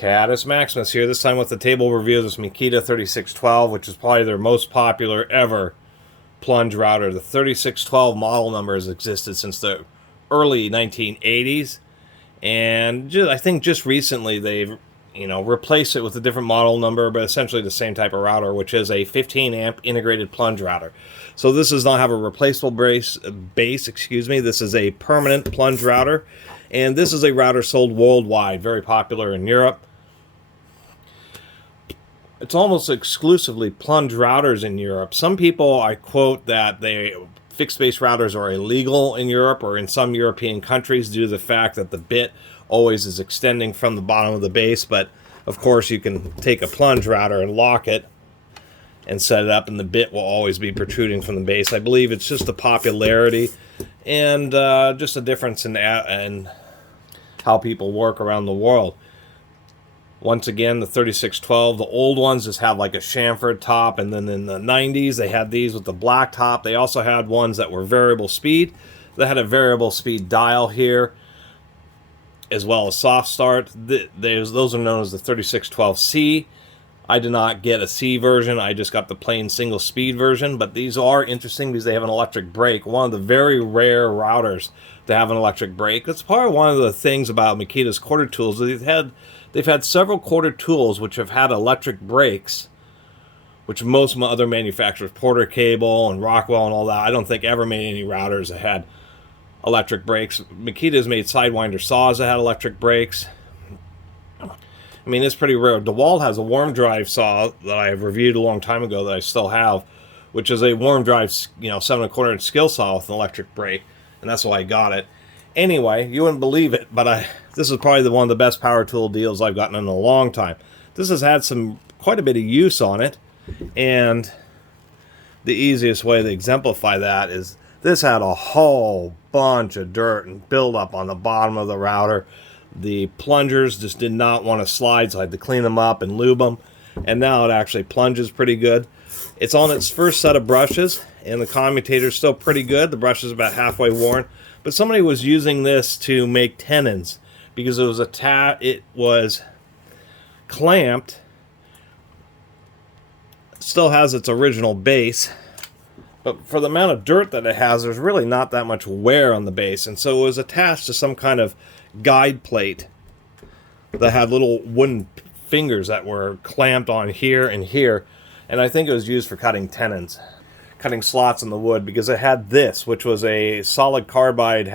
Catus Maximus here, this time with the table review of this Makita 3612, which is probably their most popular ever plunge router. The 3612 model number has existed since the early 1980s, and I think just recently they've replaced it with a different model number, but essentially the same type of router, which is a 15 amp integrated plunge router. So this does not have a replaceable base. This is a permanent plunge router, and this is a router sold worldwide, very popular in Europe. It's almost exclusively plunge routers in Europe. Some people, I quote, that fixed base routers are illegal in Europe or in some European countries due to the fact that the bit always is extending from the bottom of the base. But of course you can take a plunge router and lock it and set it up, and the bit will always be protruding from the base. I believe it's just the popularity and just a difference in how people work around the world. Once again, the 3612, the old ones just have like a chamfered top, and then in the 90s they had these with the black top. They also had ones that were variable speed. They had a variable speed dial here, as well as soft start. Those are known as the 3612C. I did not get a C version, I just got the plain single speed version, but these are interesting because they have an electric brake. One of the very rare routers to have an electric brake. That's probably one of the things about Makita's quarter tools. They've had several quarter tools which have had electric brakes, which most other manufacturers, Porter Cable and Rockwell and all that, I don't think ever made any routers that had electric brakes. Makita's made Sidewinder saws that had electric brakes. I mean, it's pretty rare. DeWalt has a warm drive saw that I have reviewed a long time ago that I still have, which is a warm drive, 7 1/4 inch skill saw with an electric brake, and that's why I got it. Anyway, you wouldn't believe it, but this is probably one of the best power tool deals I've gotten in a long time. This has had quite a bit of use on it, and the easiest way to exemplify that is this had a whole bunch of dirt and buildup on the bottom of the router. The plungers just did not want to slide, so I had to clean them up and lube them, and now it actually plunges pretty good. It's on its first set of brushes, and the commutator's still pretty good. The brush is about halfway worn. But somebody was using this to make tenons because it was clamped. It still has its original base, but for the amount of dirt that it has, there's really not that much wear on the base, and so it was attached to some kind of guide plate that had little wooden fingers that were clamped on here and here, and I think it was used for cutting tenons. Cutting slots in the wood, because it had this, which was a solid carbide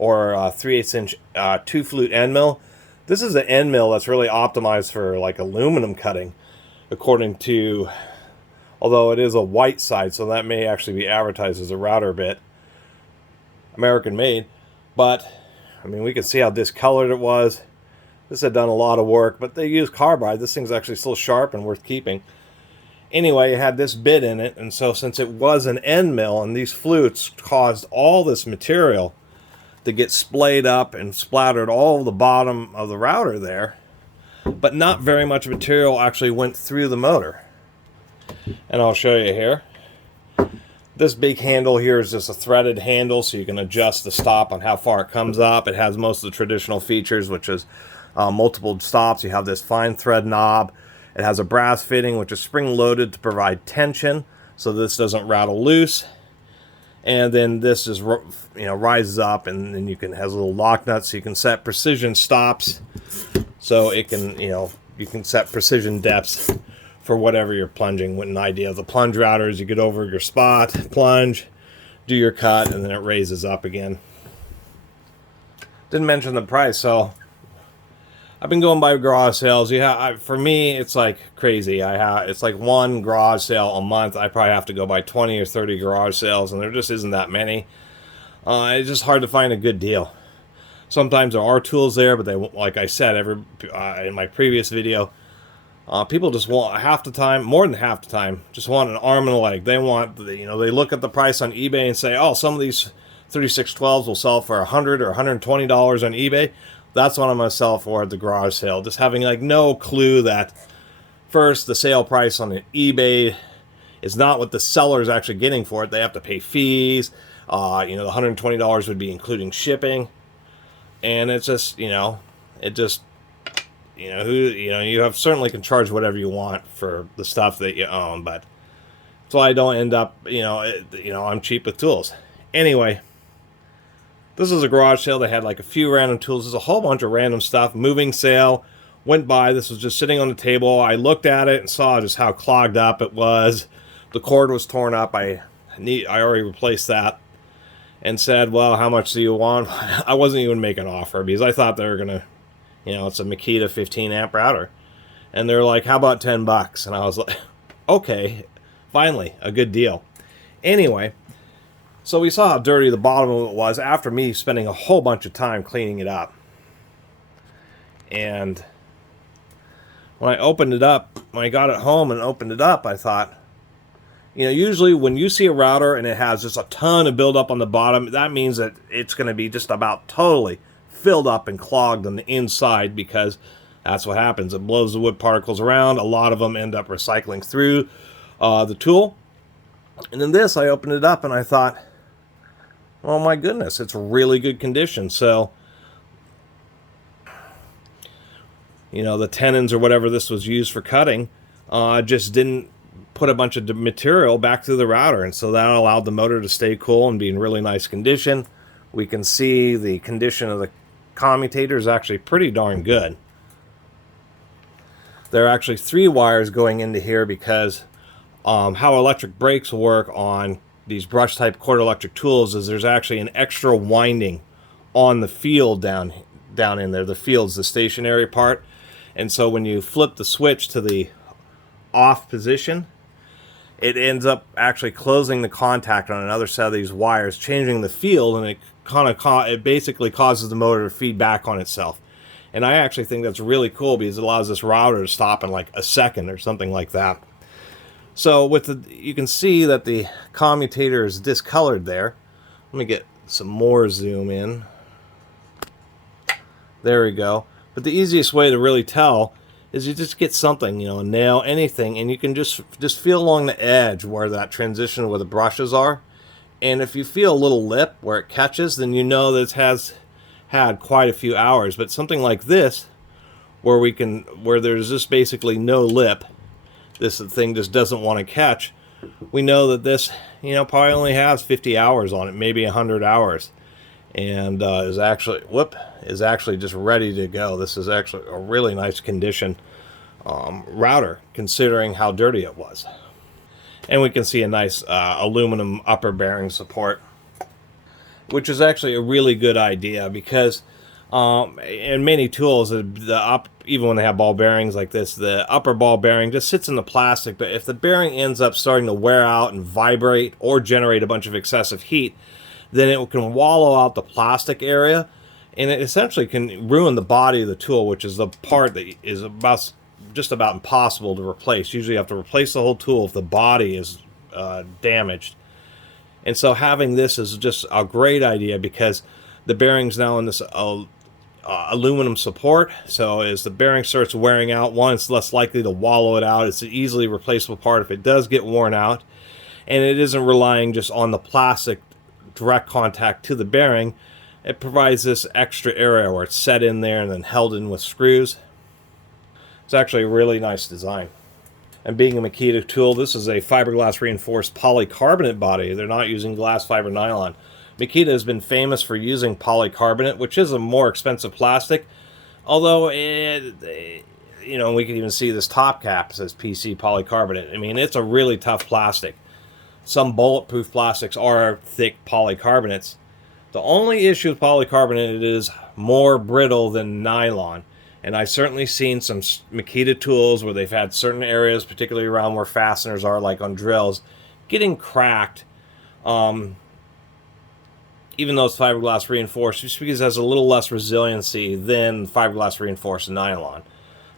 3/8 inch 2-flute end mill. This is an end mill that's really optimized for like aluminum cutting, although it is a white side, so that may actually be advertised as a router bit. American made, but I mean, we can see how discolored it was. This had done a lot of work, but they used carbide. This thing's actually still sharp and worth keeping. Anyway, it had this bit in it, and so since it was an end mill, and these flutes caused all this material to get splayed up and splattered all over the bottom of the router there, but not very much material actually went through the motor. And I'll show you here. This big handle here is just a threaded handle, so you can adjust the stop on how far it comes up. It has most of the traditional features, which is multiple stops. You have this fine thread knob. It has a brass fitting, which is spring-loaded to provide tension, so this doesn't rattle loose. And then this just rises up, and then has a little lock nut, so you can set precision stops. So it can, you can set precision depths for whatever you're plunging. An idea of the plunge router is you get over your spot, plunge, do your cut, and then it raises up again. Didn't mention the price, so I've been going by garage sales. For me, it's like crazy. It's like one garage sale a month. I probably have to go by 20 or 30 garage sales, and there just isn't that many. It's just hard to find a good deal. Sometimes there are tools there, but like I said, in my previous video, people just want more than half the time, just want an arm and a leg. They want, they look at the price on eBay and say, oh, some of these 3612s will sell for $100 or $120 on eBay. That's what I'm going to sell for at the garage sale. Just having no clue that, first, the sale price on eBay is not what the seller is actually getting for it. They have to pay fees. The $120 would be including shipping. And it's just, you have certainly can charge whatever you want for the stuff that you own, but that's why I don't end up, I'm cheap with tools. Anyway, this is a garage sale. They had like a few random tools. There's a whole bunch of random stuff. Moving sale. Went by. This was just sitting on the table. I looked at it and saw just how clogged up it was. The cord was torn up. I already replaced that. And said, well, how much do you want? I wasn't even making an offer because I thought they were going to, it's a Makita 15 amp router. And they're like, how about $10? And I was like, okay, finally, a good deal. Anyway, so we saw how dirty the bottom of it was after me spending a whole bunch of time cleaning it up. And when I opened it up, when I got it home and opened it up, I thought, usually when you see a router and it has just a ton of buildup on the bottom, that means that it's going to be just about totally filled up and clogged on the inside, because that's what happens. It blows the wood particles around. A lot of them end up recycling through the tool. And in this, I opened it up and I thought, oh my goodness, it's really good condition. So, the tenons or whatever this was used for cutting just didn't put a bunch of material back through the router. And so that allowed the motor to stay cool and be in really nice condition. We can see the condition of the commutator is actually pretty darn good. There are actually 3 wires going into here because how electric brakes work on these brush type cord electric tools is there's actually an extra winding on the field down in there. The field's the stationary part. And so when you flip the switch to the off position, it ends up actually closing the contact on another set of these wires, changing the field, and it basically causes the motor to feed back on itself. And I actually think that's really cool because it allows this router to stop in like a second or something like that. So you can see that the commutator is discolored there. Let me get some more zoom in. There we go. But the easiest way to really tell is you just get something, a nail, anything, and you can just feel along the edge where that transition where the brushes are. And if you feel a little lip where it catches, then you know that it has had quite a few hours. But something like this, where there's just basically no lip, this thing just doesn't want to catch, we know that this, probably only has 50 hours on it, maybe 100 hours. And is actually just ready to go. This is actually a really nice condition router, considering how dirty it was. And we can see a nice aluminum upper bearing support, which is actually a really good idea because in many tools, even when they have ball bearings like this, the upper ball bearing just sits in the plastic. But if the bearing ends up starting to wear out and vibrate or generate a bunch of excessive heat, then it can wallow out the plastic area, and it essentially can ruin the body of the tool, which is the part that is just about impossible to replace. Usually you have to replace the whole tool if the body is damaged. And so having this is just a great idea because the bearing's now in this aluminum support. So as the bearing starts wearing out, one, it's less likely to wallow it out. It's an easily replaceable part if it does get worn out. And it isn't relying just on the plastic direct contact to the bearing. It provides this extra area where it's set in there and then held in with screws. It's actually a really nice design. And being a Makita tool, this is a fiberglass reinforced polycarbonate body. They're not using glass fiber nylon. Makita has been famous for using polycarbonate, which is a more expensive plastic. Although, we can even see this top cap says PC polycarbonate. I mean, it's a really tough plastic. Some bulletproof plastics are thick polycarbonates. The only issue with polycarbonate, it is more brittle than nylon. And I've certainly seen some Makita tools where they've had certain areas, particularly around where fasteners are, like on drills, getting cracked. Even though it's fiberglass reinforced, just because it has a little less resiliency than fiberglass reinforced nylon.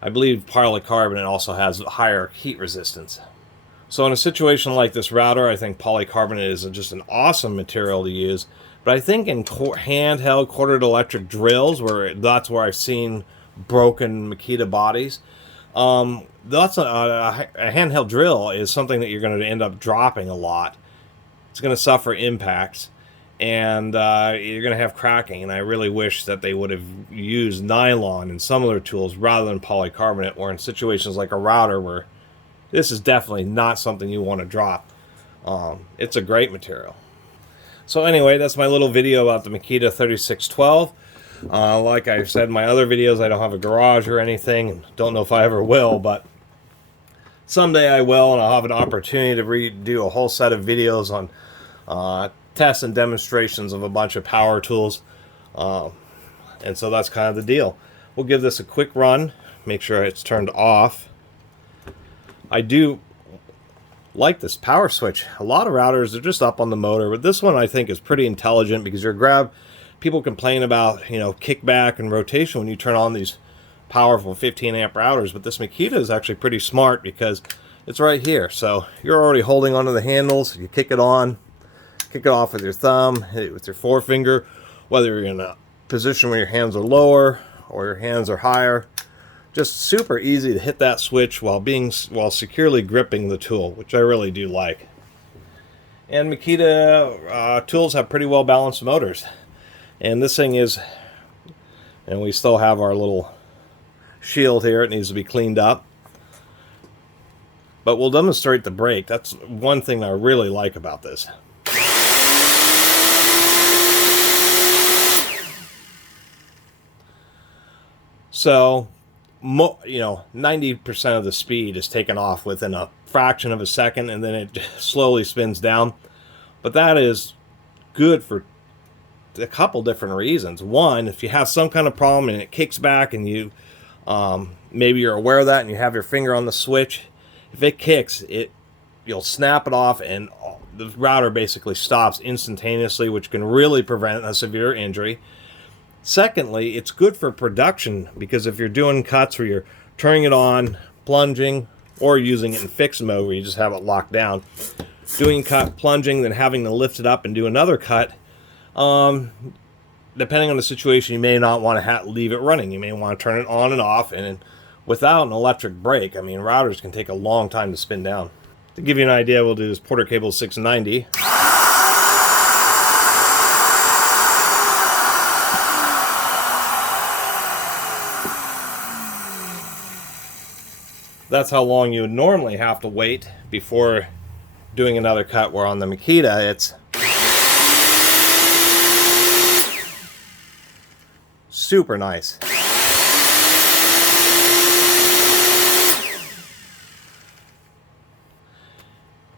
I believe polycarbonate also has higher heat resistance. So in a situation like this router, I think polycarbonate is just an awesome material to use. But I think in handheld quartered electric drills, that's where I've seen broken Makita bodies, that's a handheld drill is something that you're going to end up dropping a lot. It's going to suffer impacts. and you're going to have cracking. And I really wish that they would have used nylon in some of their tools rather than polycarbonate, or in situations like a router where this is definitely not something you want to drop. It's a great material. So anyway, that's my little video about the Makita 3612. Like I said in my other videos, I don't have a garage or anything, and don't know if I ever will, but someday I will, and I'll have an opportunity to redo a whole set of videos on tests and demonstrations of a bunch of power tools. And so that's kind of the deal. We'll give this a quick run, make sure it's turned off. I do like this power switch. A lot of routers are just up on the motor, but this one I think is pretty intelligent, because people complain about, you know, kickback and rotation when you turn on these powerful 15 amp routers, but this Makita is actually pretty smart because it's right here. So you're already holding onto the handles, you kick it on, kick it off with your thumb, hit it with your forefinger, whether you're in a position where your hands are lower or your hands are higher. Just super easy to hit that switch while securely gripping the tool, which I really do like. And Makita tools have pretty well balanced motors. And this thing is, and we still have our little shield here, it needs to be cleaned up. But we'll demonstrate the brake. That's one thing I really like about this. So, you know, 90% of the speed is taken off within a fraction of a second, and then it slowly spins down. But that is good for a couple different reasons. One, if you have some kind of problem and it kicks back, and you maybe you're aware of that and you have your finger on the switch, if it kicks, you'll snap it off and the router basically stops instantaneously, which can really prevent a severe injury. Secondly, it's good for production, because if you're doing cuts where you're turning it on, plunging, or using it in fixed mode where you just have it locked down, doing cut, plunging, then having to lift it up and do another cut, depending on the situation, you may not want to leave it running. You may want to turn it on and off, and without an electric brake, I mean, routers can take a long time to spin down. To give you an idea, we'll do this Porter Cable 690. That's how long you would normally have to wait before doing another cut, where on the Makita, it's super nice.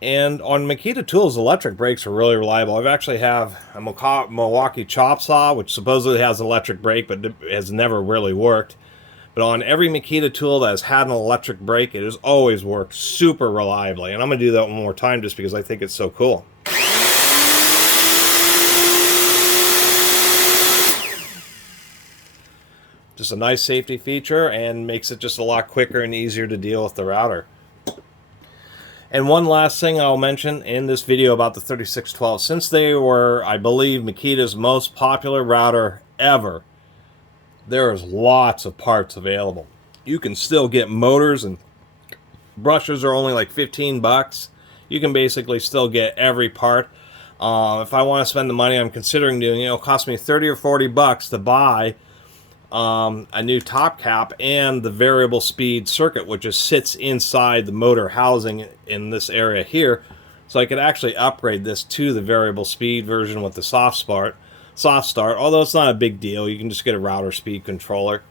And on Makita tools, electric brakes are really reliable. I've actually have a Milwaukee chop saw, which supposedly has an electric brake, but has never really worked. But on every Makita tool that has had an electric brake, it has always worked super reliably. And I'm going to do that one more time just because I think it's so cool. Just a nice safety feature, and makes it just a lot quicker and easier to deal with the router. And one last thing I'll mention in this video about the 3612, since they were, I believe, Makita's most popular router ever, there is lots of parts available. You can still get motors, and brushes are only like 15 bucks. You can basically still get every part. If I want to spend the money I'm considering doing, it'll cost me 30 or 40 bucks to buy a new top cap and the variable speed circuit, which just sits inside the motor housing in this area here. So I could actually upgrade this to the variable speed version with the soft start, although it's not a big deal. You can just get a router speed controller.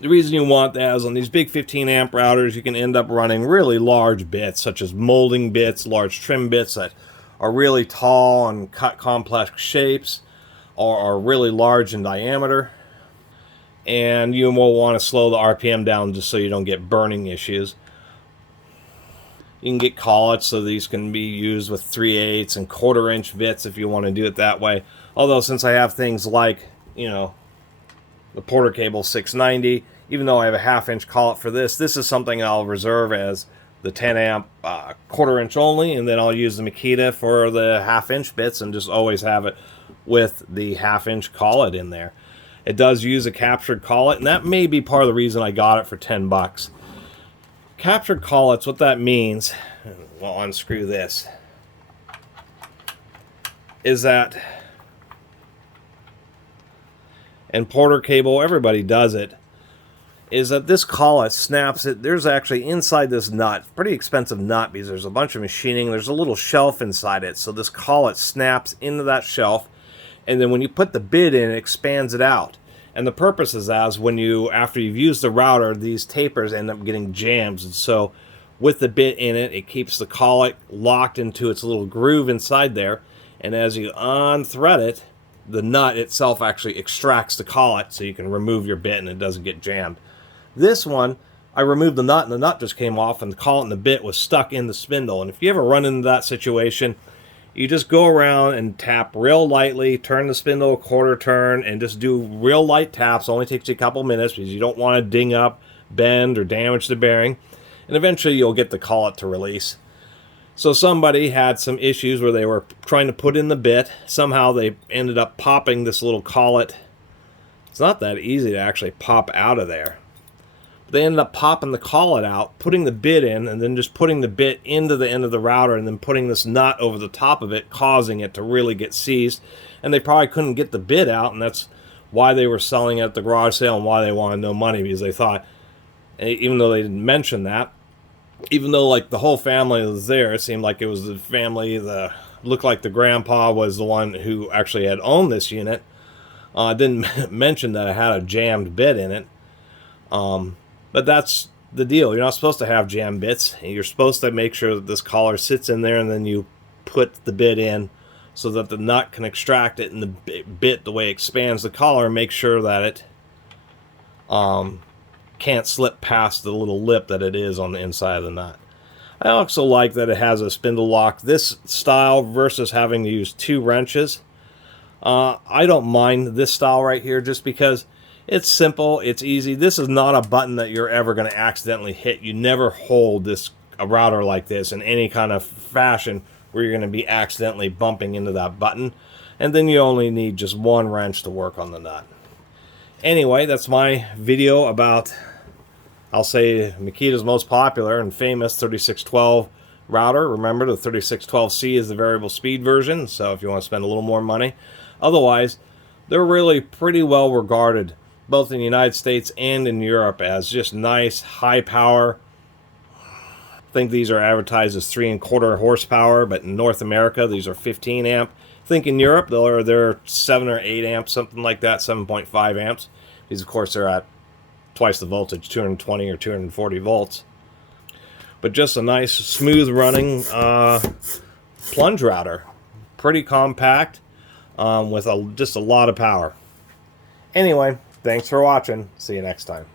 The reason you want that is on these big 15 amp routers, you can end up running really large bits, such as molding bits, large trim bits that are really tall and cut complex shapes, or are really large in diameter. And you will want to slow the RPM down just so you don't get burning issues. You can get collets, so these can be used with 3/8 and 1/4 inch bits if you want to do it that way. Although since I have things like, you know, the Porter Cable 690, even though I have a 1/2 inch collet for this, this is something I'll reserve as the 10 amp 1/4 inch only, and then I'll use the Makita for the 1/2 inch bits and just always have it with the 1/2 inch collet in there. It does use a captured collet, and that may be part of the reason I got it for 10 bucks. Captured collets, what that means, well, unscrew this. is that, and Porter cable, everybody does it, is that this collet snaps it. There's actually inside this nut, pretty expensive nut because there's a bunch of machining. There's a little shelf inside it. So this collet snaps into that shelf. And then when you put the bit in, it expands it out. And the purpose is as when you, after you've used the router, these tapers end up getting jammed. And so with the bit in it, it keeps the collet locked into its little groove inside there. And as you unthread it, the nut itself actually extracts the collet so you can remove your bit and it doesn't get jammed. This one, I removed the nut and the nut just came off and the collet and the bit was stuck in the spindle. And if you ever run into that situation, you just go around and tap real lightly, turn the spindle a quarter turn, and just do real light taps. It only takes you a couple minutes because you don't want to ding up, bend, or damage the bearing. And eventually you'll get the collet to release. So somebody had some issues where they were trying to put in the bit. Somehow they ended up popping this little collet. It's not that easy to actually pop out of there. They ended up popping the collet out, putting the bit in, and then just putting the bit into the end of the router and then putting this nut over the top of it, causing it to really get seized. And they probably couldn't get the bit out, and that's why they were selling it at the garage sale and why they wanted no money, because they thought, even though they didn't mention that, even though like the whole family was there, it seemed like it was the family, looked like the grandpa was the one who actually had owned this unit. Didn't mention that it had a jammed bit in it. But that's the deal. You're not supposed to have jam bits. You're supposed to make sure that this collar sits in there and then you put the bit in so that the nut can extract it, and the bit, the way it expands the collar, make sure that it can't slip past the little lip that it is on the inside of the nut. I also like that it has a spindle lock. This style versus having to use 2 wrenches. I don't mind this style right here just because it's simple, it's easy. This is not a button that you're ever going to accidentally hit. You never hold a router like this in any kind of fashion where you're going to be accidentally bumping into that button. And then you only need just 1 wrench to work on the nut. Anyway, that's my video about, I'll say, Makita's most popular and famous 3612 router. Remember, the 3612C is the variable speed version, so if you want to spend a little more money. Otherwise, they're really pretty well regarded both in the United States and in Europe as just nice, high power. I think these are advertised as 3¼ horsepower, but in North America, these are 15 amp. I think in Europe, they're 7 or 8 amps, something like that, 7.5 amps. These, of course, are at twice the voltage, 220 or 240 volts. But just a nice, smooth running plunge router. Pretty compact with just a lot of power. Anyway, thanks for watching. See you next time.